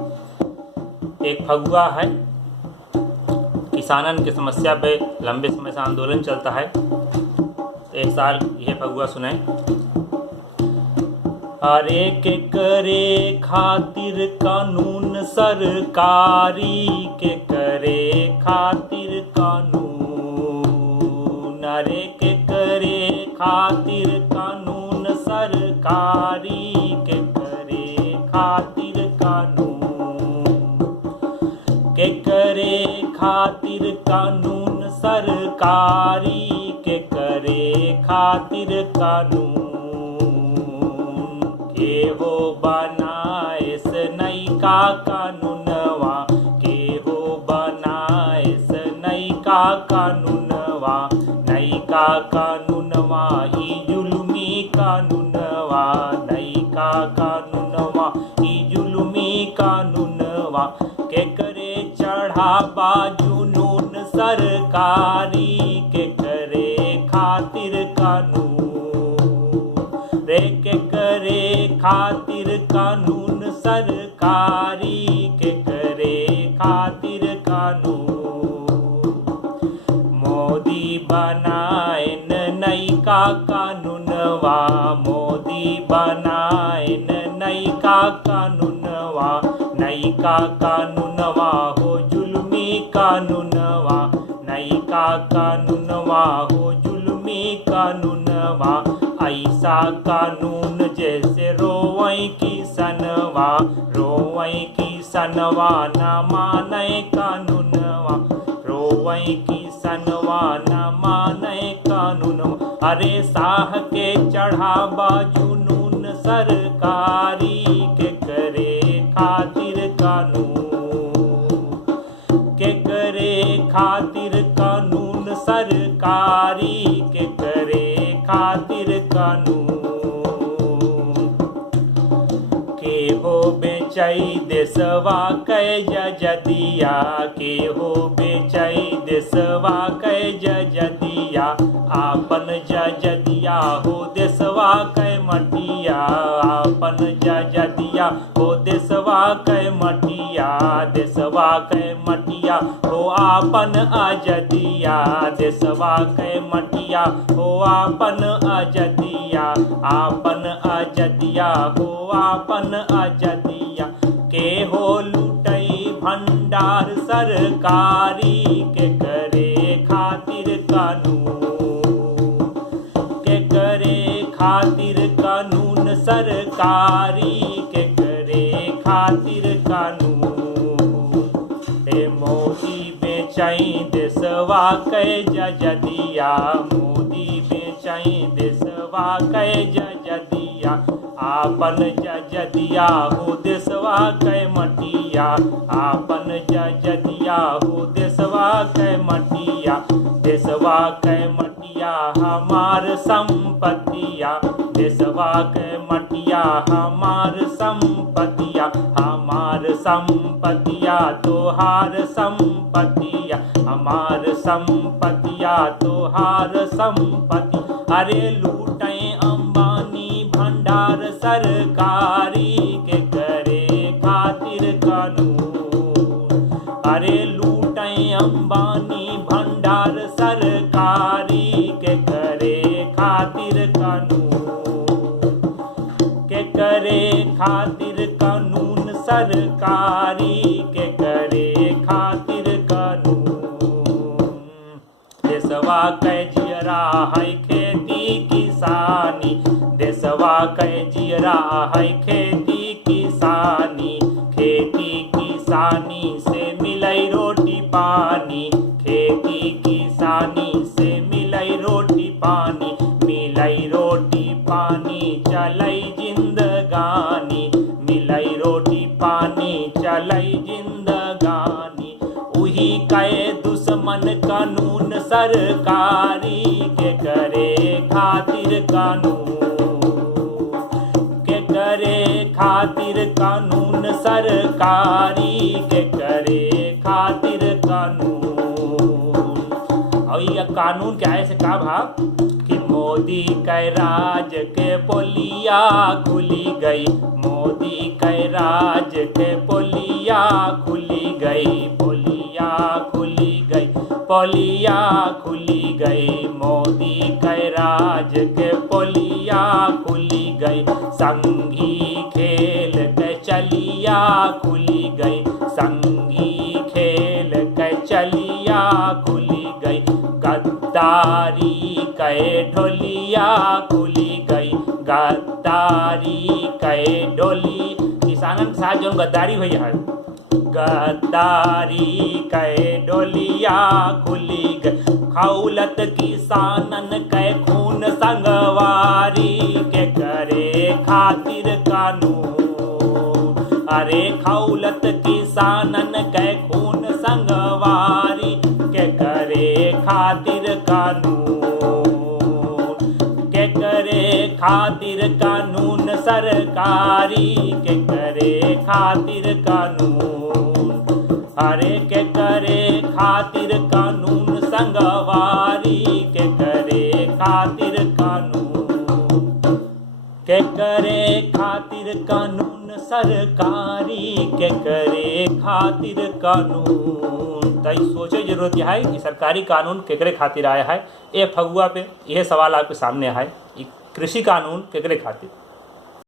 एक फगुआ है, किसानन की समस्या पे लंबे समय से आंदोलन चलता है। एक साल यह फगुआ सुने। अरे के करे खातिर कानून सरकारी, के करे खातिर कानून, अरे के करे खातिर कानून सरकारी, के करे खातिर कानून, के करे खातिर कानून सरकारी, के करे खातिर कानून, के हो बनाए से नैका कानूनवा, के हो बनाए से नैका कानूनवा, नैका कानूनवा ही जुल्मी कानूनवा, नैका कानूनवा ही जुल्मी कानूनवा, के करे चढ़ावा जुनून सरकारी, के करे खातिर कानून, रे के करे खातिर कानून सरकारी, के करे खातिर कानून, मोदी बनाए नैका कानूनवा, मोदी बनाए नैका कानूनवा, नैका कानूनवा हो जुल्मी कानूनवा, नैका कानूनवा हो जुल्मी कानूनवा, ऐसा कानून जैसे रोवई की सनवा, रोवई की सनवा न माने कानूनवा, रोवई की सनवा न माने कानूनवा, अरे साह के चढ़ावा जुनून सरकारी, के करे खातिर कानून, के करे खातिर कानून सरकारी, के करे खातिर कानून, के हो बेचई देशवा कै जदिया, के हो बेचई देशवा कै जदिया, आपन जदिया हो देशवा कै मटिया, आपन जदिया हो देशवा कै मटिया, देशवा कै मटिया हो आपन अजदिया, देशवा कै मटिया हो आपन अजदिया, आपन अजदिया हो आपन अजदिया, के हो लुटई भंडार सरकारी, के करे खातिर कानून, के करे खातिर कानून सरकारी, के करे खातिर कानून, हे मोदी बेचई देशवा कै जदिया, मोदी बेचई देशवा कै जदिया, आपन जदिया हो देशवा कै मटिया, आपन जदिया हो देशवा कै मटिया, देशवा कै मटिया हमार संपत्तिया, देशवा कै मटिया हमार संपत्तिया, हमार संपत्तिया तोहार संपत्तिया, हमार संपत्तिया तोहार संपत्ति, अरे लूटे अंबानी भंडार सरकारी, के करे खातिर कानून, अरे लूटे अंबानी भंडार सरकारी, के करे खातिर कानून, के करे खातिर कानून सरकारी, के करे खातिर कानून, देशवा कै जियरा है खेती किसानी, देशवा कै जियरा है खेती किसानी, खेती किसानी से मिलई रोटी पानी, खेती किसानी से मिलई रोटी पानी, मिलई रोटी पानी चलई जिंदगानी, मिलई रोटी पानी चलई जिंदगानी, उही कै दुश्मन कानून सरकारी, के करे खातिर कानून, के करे खातिर कानून सरकारी, के करे खातिर कानून। और यह कानून क्या है, का भाव कि मोदी कै राज के पोलिया खुली गई, मोदी कै राज के पोलिया पोलिया खुली गई, पोलिया खुली गई, पोलिया खुली गई, मोदी के राज के पोलिया खुली गई, संगी खेल के चलिया खुली गई, संगी खेल के चलिया खुली गई, गद्दारी के ढोलिया खुली गई, गद्दारी के डोली किसानन के साथ जो गद्दारी हुई है, गद्दारी के डोलिया खुली गई, खौलत किसानन के खून संगवारी के करे खातिर कानून, अरे खौलत किसानन के खून संगवारी के करे खातिर कानून, के करे खातिर कानून सरकारी के करे खातिर कानून, अरे के करे खातिर कानून संगवारी के करे खातिर कानून, के करे खातिर कानून सरकारी के करे खातिर कानून। तो सोचे जरूरत यह है कि सरकारी कानून केकरे खातिर आया है। ये फगुआ पे यह सवाल आपके सामने है, कृषि कानून केकरे खातिर।